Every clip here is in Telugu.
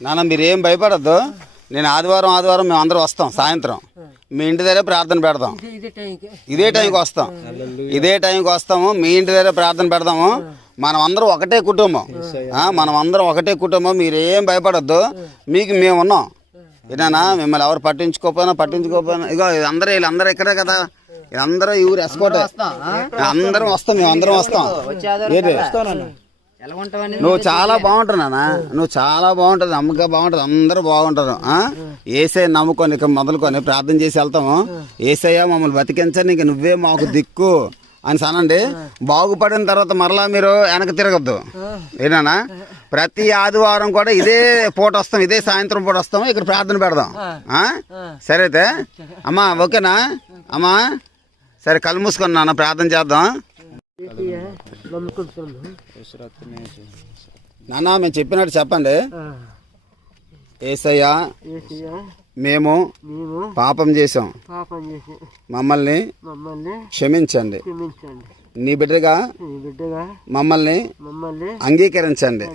నాన్న మీరేం భయపడద్దు. నేను ఆదివారం మేము అందరూ వస్తాం. సాయంత్రం మీ ఇంటి దగ్గర ప్రార్థన పెడదాం. ఇదే టైంకి వస్తాము. మీ ఇంటి దగ్గర ప్రార్థన పెడదాము. మనం అందరం ఒకటే కుటుంబం. మీరేం భయపడద్దు. మీకు మేము ఉన్నాం. ఏనా మిమ్మల్ని ఎవరు పట్టించుకోకపోయినా ఇగో అందరూ ఇక్కడే కదా. అందరూ ఈ ఊరు ఎస్కోటే. అందరం వస్తాం. మేము అందరం వస్తాం. నువ్వు చాలా బాగుంటావు నాన్న. నువ్వు చాలా బాగుంటుంది. అమ్మగా బాగుంటుంది. అందరూ బాగుంటారు. ఏసయ్య నమ్ముకొని ఇక మొదలుకొని ప్రార్థన చేసి వెళ్తాము. ఏసయ్య మమ్మల్ని బతికించని ఇంక నువ్వే మాకు దిక్కు అని అనండి. బాగుపడిన తర్వాత మరలా మీరు వెనక తిరగద్దు. ఏనా ప్రతి ఆదివారం కూడా ఇదే పూట వస్తాం. ఇదే సాయంత్రం పూట వస్తాము. ఇక్కడ ప్రార్థన పెడదాం. సరే అయితే అమ్మా ఓకేనా అమ్మా? సరే కళ్ళు మూసుకొని నాన్న ప్రార్థన చేద్దాం. నాన్న మేము చెప్పినట్టు చెప్పండి. యేసయ్యా మేము పాపం చేసాం. మమ్మల్ని క్షమించండి. నీ బిడ్డగా మమ్మల్ని అంగీకరించండి.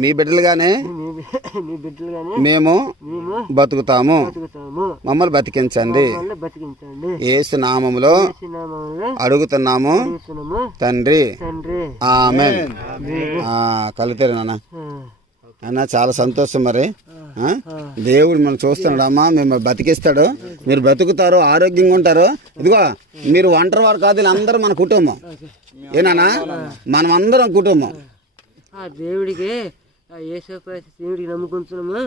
మీ బిడ్డలుగానే మేము బతుకుతాము. మమ్మల్ని బతికించండి. యేసు నామములో అడుగుతున్నాము తండ్రి. ఆమేన్. కలుగుతారు నాన్న. అన్న చాలా సంతోషం. మరి దేవుడు మనం చూస్తున్నాడు అమ్మా. మేము బతికిస్తాడు. మీరు బ్రతుకుతారు, ఆరోగ్యంగా ఉంటారు. ఇదిగో మీరు ఒంటరి వారు కాదు. అందరూ మన కుటుంబం. ఏనా మనం అందరం కుటుంబం. దేవుడికి దేవుడికి నమ్ముకుంటున్నాము.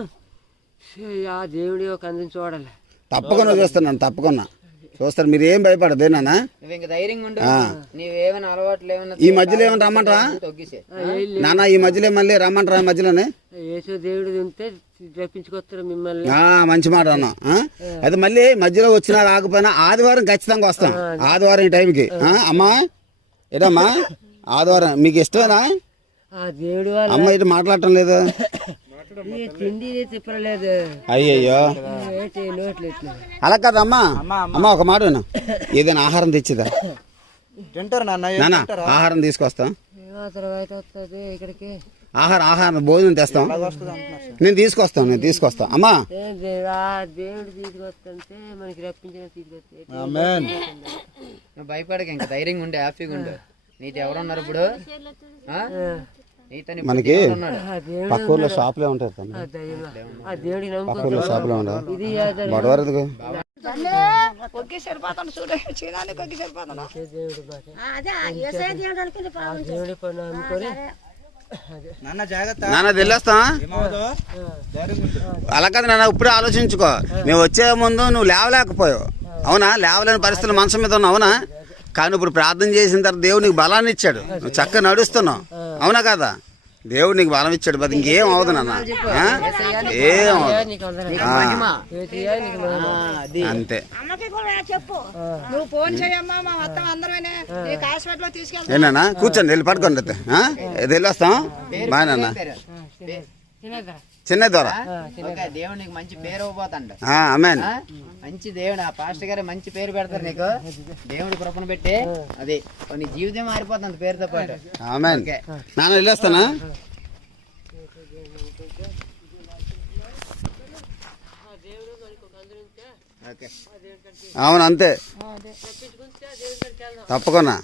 ఆ దేవుడి ఒక అందం చూడాలి. తప్పకుండా చూస్తున్నాను. తప్పకుండా చూస్తారు. మీరు ఏం భయపడదేనా? ఈ మధ్యలో ఏమన్నా రమ్మంటారా నాన్న? ఈ మధ్యలో మళ్ళీ రమ్మంటారా? మధ్యలోనే దేవుడు ఉంటే రప్పించుకొస్తారు మిమ్మల్ని. మంచి మాట అన్నా. అది మళ్ళీ మధ్యలో వచ్చినా రాకపోయినా ఆదివారం ఖచ్చితంగా వస్తాం. ఆదివారం ఈ టైంకి. అమ్మా ఏటమ్మా ఆదివారం మీకు ఇష్టమేనా? అమ్మ ఇటు మాట్లాడటం లేదు. అయ్యయ్యో అలా కదమ్మా. అమ్మ ఒక మాట విను. ఏదైనా ఆహారం తెచ్చిదా? నాన్న ఆహారం తీసుకొస్తాం. ఆహారం భోజనం తెస్తాం. నేను తీసుకొస్తాం అమ్మా. భయపడక ఇంకా ధైర్యంగా ఉండే, హ్యాపీగా ఉండే. నీతో ఎవరున్నారు ఇప్పుడు? మనకి పక్క ఊర్లో షాపులే ఉంటాయి. పక్క ఊర్లో షాపులే ఉంటాయి. బడవారు నాన్న వెళ్ళొస్తాం. అలా కదా నాన్న. ఇప్పుడే ఆలోచించుకో. మేము వచ్చే ముందు నువ్వు లేవలేకపోయావు. అవునా? లేవలేని పరిస్థితులు మనసు మీద ఉన్నావు. అవునా? కానీ ఇప్పుడు ప్రార్థన చేసిన తర్వాత దేవుడు నీకు బలాన్ని ఇచ్చాడు. నువ్వు చక్కగా నడుస్తున్నావు. అవునా కదా? దేవుడు నీకు బలం ఇచ్చాడు. బతి ఇంకేం అవదు నాన్న. ఏం అంతే. ఏనా కూర్చోండి. వెళ్ళి పడుకోండి. అయితే వెళ్ళొస్తాం. బాయ్ నాన్న. చిన్న ద్వారా దేవునికి మంచి పేరు ఇవ్వబోతాండు. ఆమేన్. మంచి దేవుడు ఆ పాస్టర్ గారు మంచి పేరు పెడతారు నీకు. దేవుడి కృపను పెట్టి అది నీ జీవితం మారిపోతుంది పేరుతో పాటు. ఆమేన్. నాన్న వెళ్ళొస్తానా? అవును అంతే. తప్పకుండా.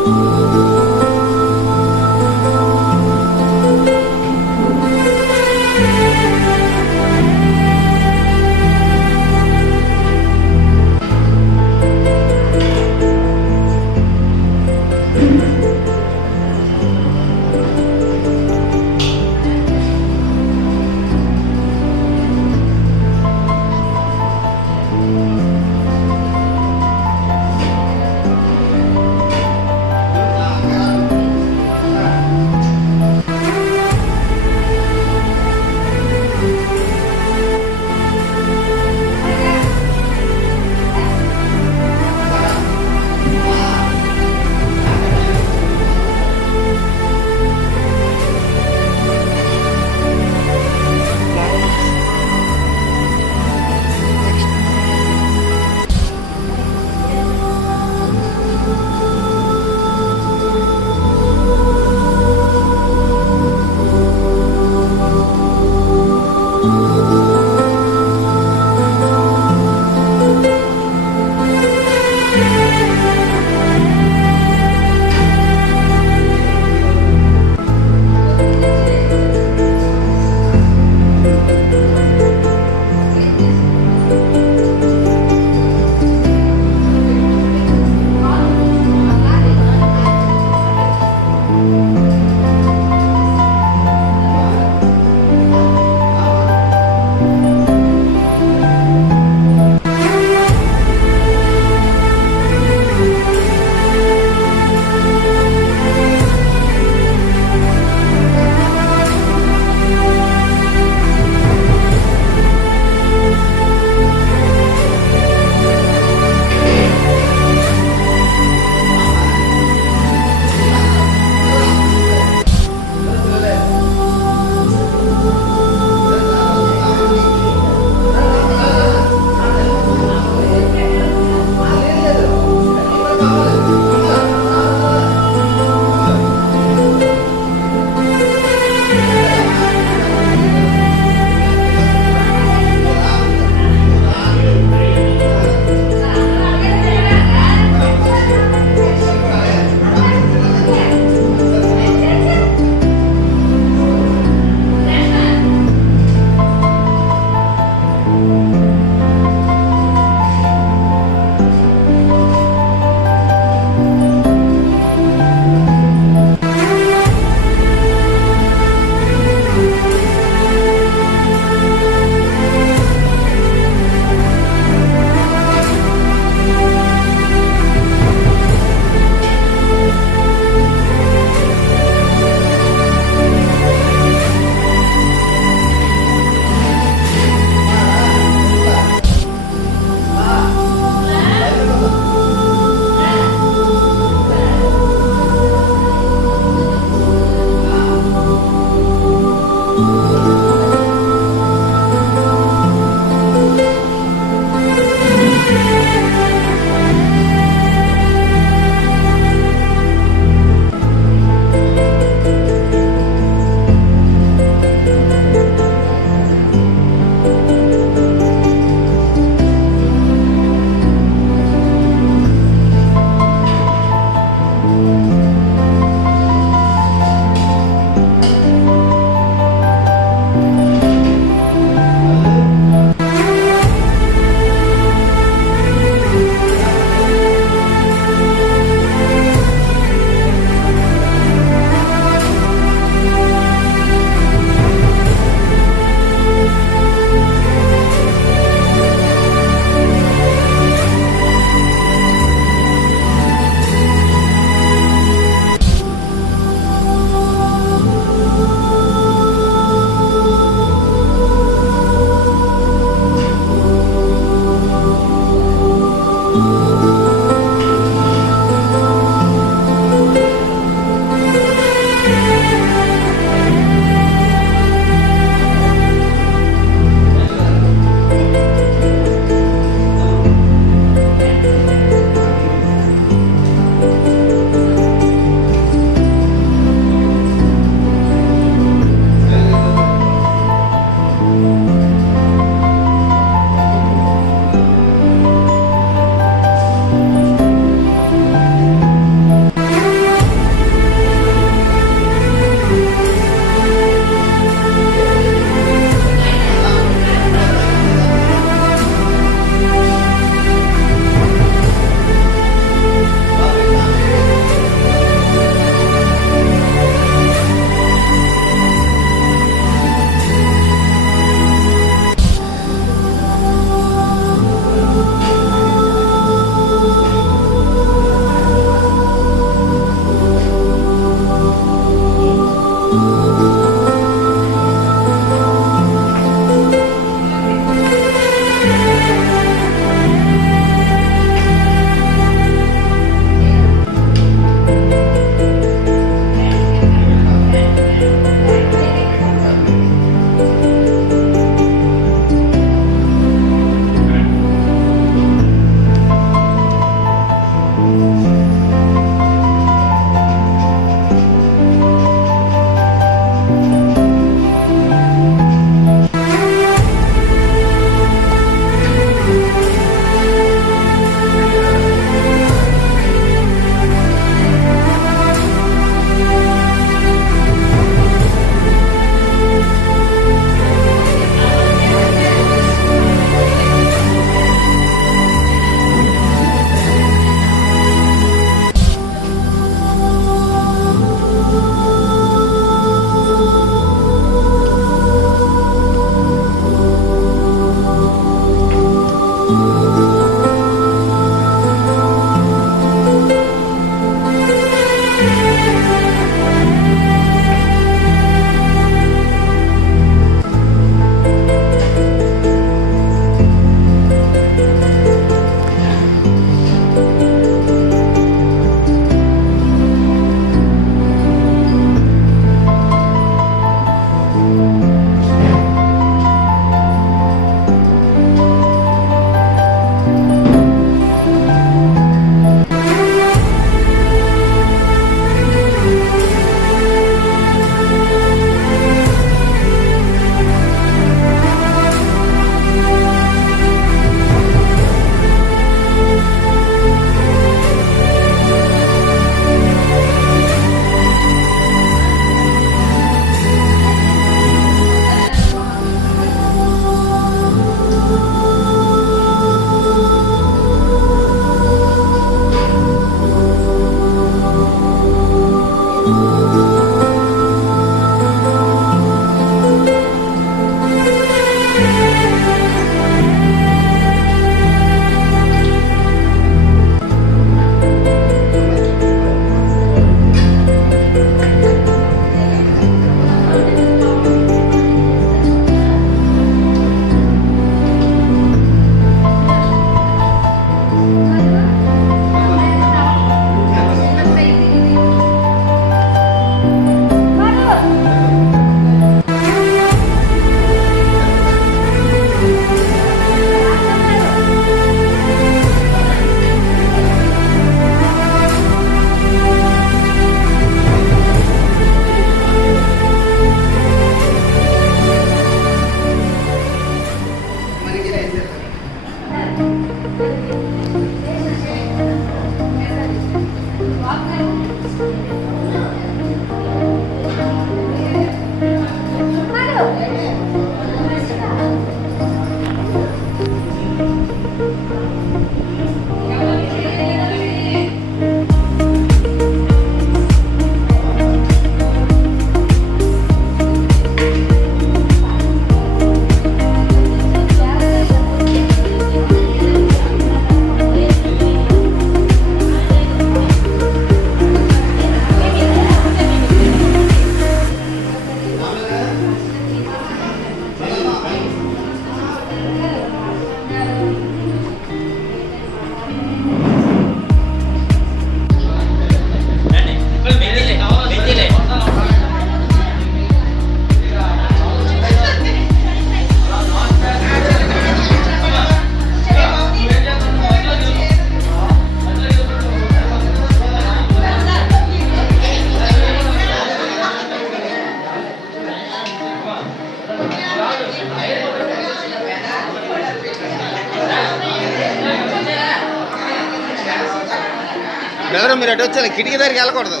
బ్రదర్ మీరు అటు వచ్చారు, కిటికీ దగ్గరికి వెళ్ళకూడదు.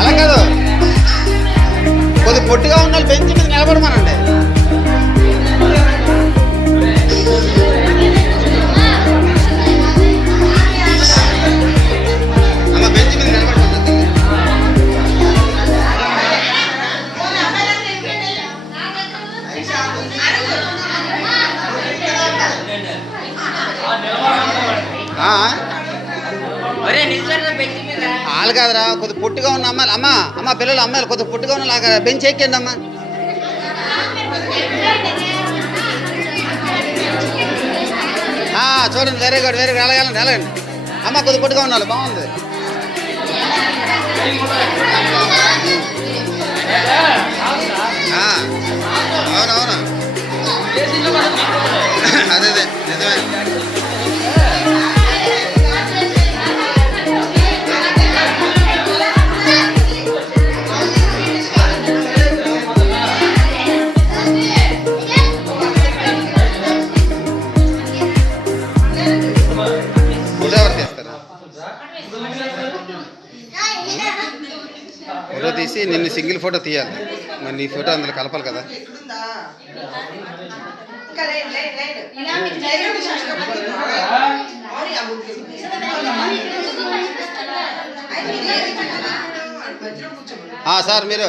అలా కాదు, కొద్ది పొట్టిగా ఉన్న వాళ్ళు బెంచ్ మీద నిలబడమనండి. అమ్మ బెంచ్ మీద నిలబడమనండి. వాళ్ళు కాదురా, కొద్ది పొట్టిగా ఉన్న అమ్మాయిలు, అమ్మ పిల్లలు అమ్మాయిలు కొద్ది పొట్టిగా ఉన్న లాగా బెంచ్ ఎక్కండి అమ్మా. చూడండి, వెరీ గుడ్ వెళ్ళగలండి వెళ్ళండి. అమ్మ కొద్ది పొట్టిగా ఉన్నారు, బాగుంది. అవునవును, అదే నిజమే. ఫోటో తీసి నిన్ను సింగిల్ ఫోటో తీయాలి, మరి నీ ఫోటో అందులో కలపాలి కదా. సార్ మీరు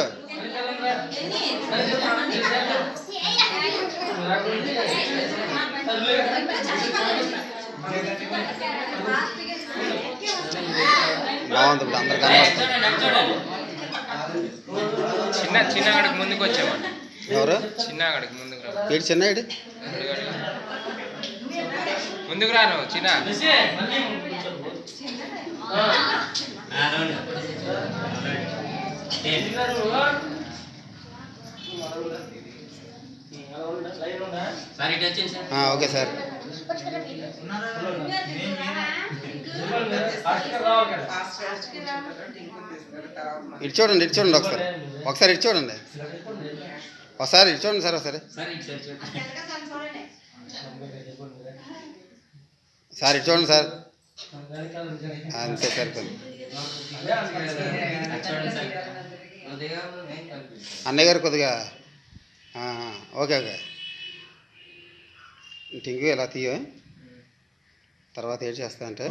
బాగుంది, ఇప్పుడు అందరు కనబడుతుంది. చిన్న గడికి ముందుకు వచ్చామండి. ఎవరు చిన్న గడికి ముందుకు రా. ఏడు చిన్న ఏడు ముందుకు రాను చిన్న. Okay sir. ఇటు చూడండి ఒకసారి ఇటు చూడండి సార్ ఇటు చూడండి సార్. అంతే సరిపోయింది. అన్నయ్య గారు కొద్దిగా ఓకే టింకు ఇలా తీయ, తర్వాత ఏం చేస్తా అంటే